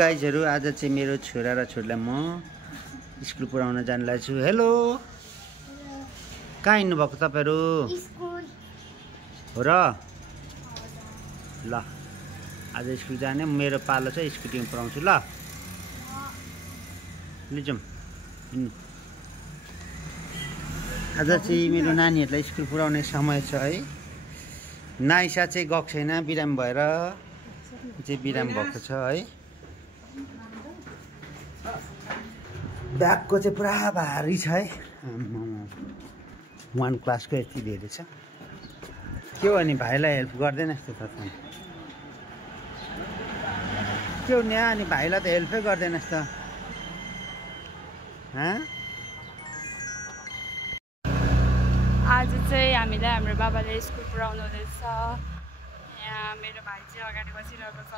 गाइजहरु, आज चाहिँ मेरो छोरा र छोरीलाई म स्कुल पुर्याउन जान लाग्छु। हेलो, कहाँ हिँड्नु भएको तपाईहरु? स्कुल हो र? ल, आज स्कुल जाने मेरो पालो छ, स्कुटीमा पुर्याउँछु। ल लिजम हिँड्नु। आज चाहिँ मेरो नानीहरुलाई स्कुल पुर्याउने समय छ है। नाइसा चाहिँ गएको छैन, बिराम भएर चाहिँ बिराम भएको छ है। ब्यागको चाहिँ पुरा भारी छ है। 1 क्लासको यति धेरै छ। के हो नि, भाइलाई हेल्प गर्दैन जस्तो छ। के हो नि, अनि भाइलाई त हेल्पै गर्दैन जस्तो। आज चाहिँ हामीलाई हाम्रो बाबाले स्कुल पुर्याउनु हुँदैछ। यहाँ मेरो भाइ चाहिँ अगाडि बसिरहेको छ।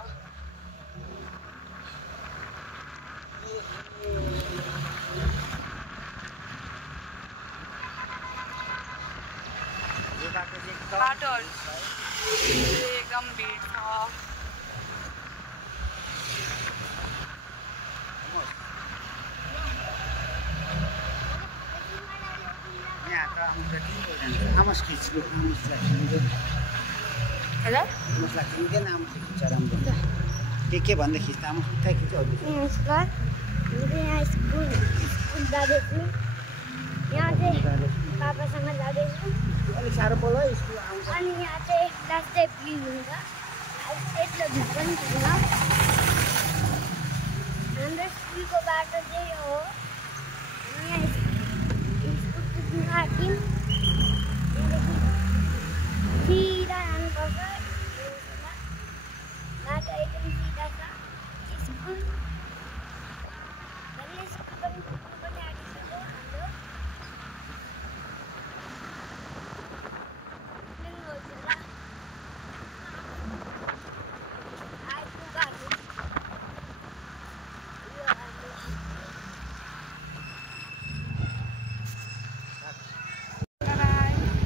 बाटोहरू एकदम भिड छ। के भन्दा खिच्दा आमा उठा खिच्छ। नमस्कार, यहाँ स्कुल जाँदैछु। यहाँ चाहिँ बाबासँग जाँदैछु। अलिक साह्रो पर्यो स्कुल आउँछ। अनि यहाँ चाहिँ क्लास चाहिँ फ्री हुन्छ। त्यस्तो भिड पनि छैन। हाम्रो स्कुलको बाटो चाहिँ यो हो। यहाँ स्कुल पुग्नु आँट्यौँ। यहाँदेखि सिधा जानुपर्छ। बाटो एकदम सिधा छ। स्कुल पनि पुग्नु पनि आँटिसक्यो हाम्रो।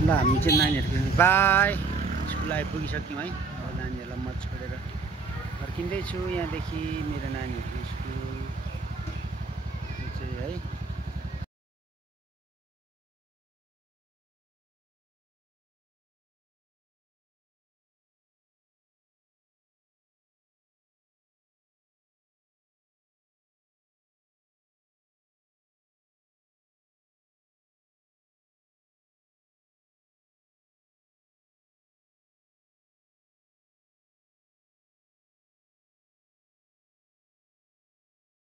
ल, हामी चाहिँ नानीहरू बाई स्कुल आइपुगिसक्यौँ है। अब नानीहरूलाई म छोडेर फर्किँदैछु। यहाँदेखि मेरो नानीहरूको स्कुल चाहिँ है।